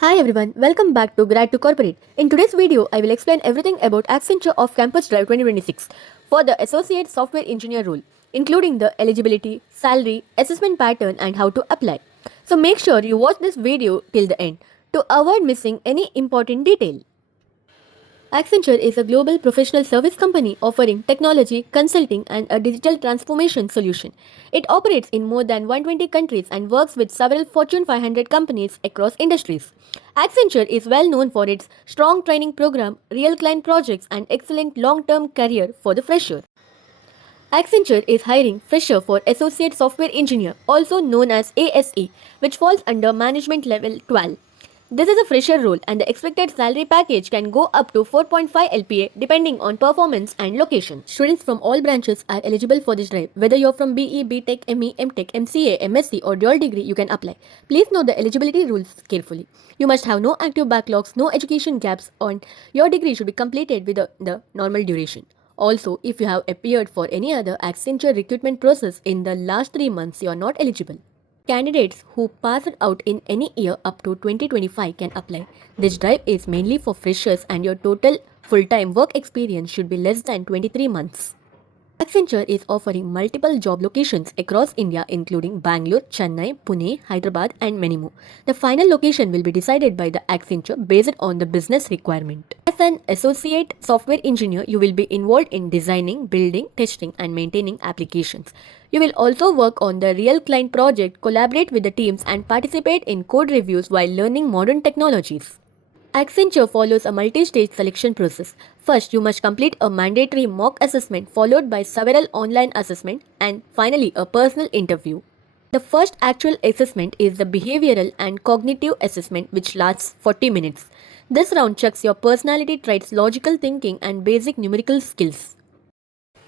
Hi everyone, welcome back to Grad to Corporate. In today's video, I will explain everything about Accenture Off Campus Drive 2026 for the Associate Software Engineer role, including the eligibility, salary, assessment pattern, and how to apply. So make sure you watch this video till the end to avoid missing any important detail. Accenture is a global professional service company offering technology, consulting, and a digital transformation solution. It operates in more than 120 countries and works with several Fortune 500 companies across industries. Accenture is well known for its strong training program, real client projects, and excellent long term career for the fresher. Accenture is hiring fresher for Associate Software Engineer, also known as ASE, which falls under Management Level 12. This is a fresher role and the expected salary package can go up to 4.5 LPA depending on performance and location. Students from all branches are eligible for this drive. Whether you're from BE, BTech, ME, MTech, MCA, MSc or dual degree, you can apply. Please note the eligibility rules carefully. You must have no active backlogs, no education gaps, and your degree should be completed with the normal duration. Also, if you have appeared for any other Accenture recruitment process in the last 3 months, you are not eligible. Candidates who passed out in any year up to 2025 can apply. This drive is mainly for freshers and your total full-time work experience should be less than 23 months. Accenture is offering multiple job locations across India including Bangalore, Chennai, Pune, Hyderabad and many more. The final location will be decided by the Accenture based on the business requirement. As an associate software engineer, you will be involved in designing, building, testing and maintaining applications. You will also work on the real client project, collaborate with the teams and participate in code reviews while learning modern technologies. Accenture follows a multi-stage selection process. First, you must complete a mandatory mock assessment followed by several online assessments and finally a personal interview. The first actual assessment is the behavioral and cognitive assessment which lasts 40 minutes. This round checks your personality traits, logical thinking and basic numerical skills.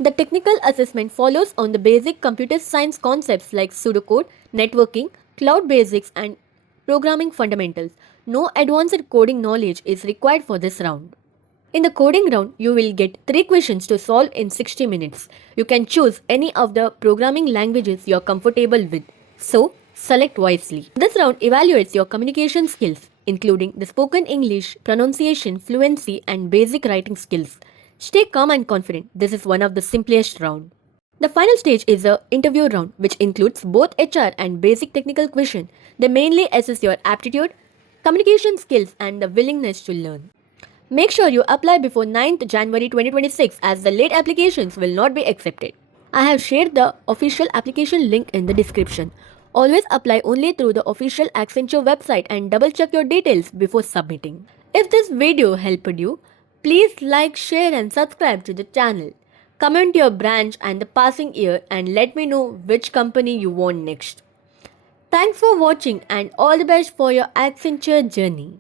The technical assessment follows on the basic computer science concepts like pseudocode, networking, cloud basics, and programming fundamentals. No advanced coding knowledge is required for this round. In the coding round, you will get 3 questions to solve in 60 minutes. You can choose any of the programming languages you are comfortable with. So, select wisely. This round evaluates your communication skills, including the spoken English, pronunciation, fluency, and basic writing skills. Stay calm and confident. This is one of the simplest round. The final stage is the interview round, which includes both HR and basic technical questions. They mainly assess your aptitude, communication skills, and the willingness to learn. Make sure you apply before 9th January 2026 as the late applications will not be accepted. I have shared the official application link in the description. Always apply only through the official Accenture website and double check your details before submitting. If this video helped you, please like, share and subscribe to the channel. Comment your branch and the passing year and let me know which company you want next. Thanks for watching and all the best for your Accenture journey.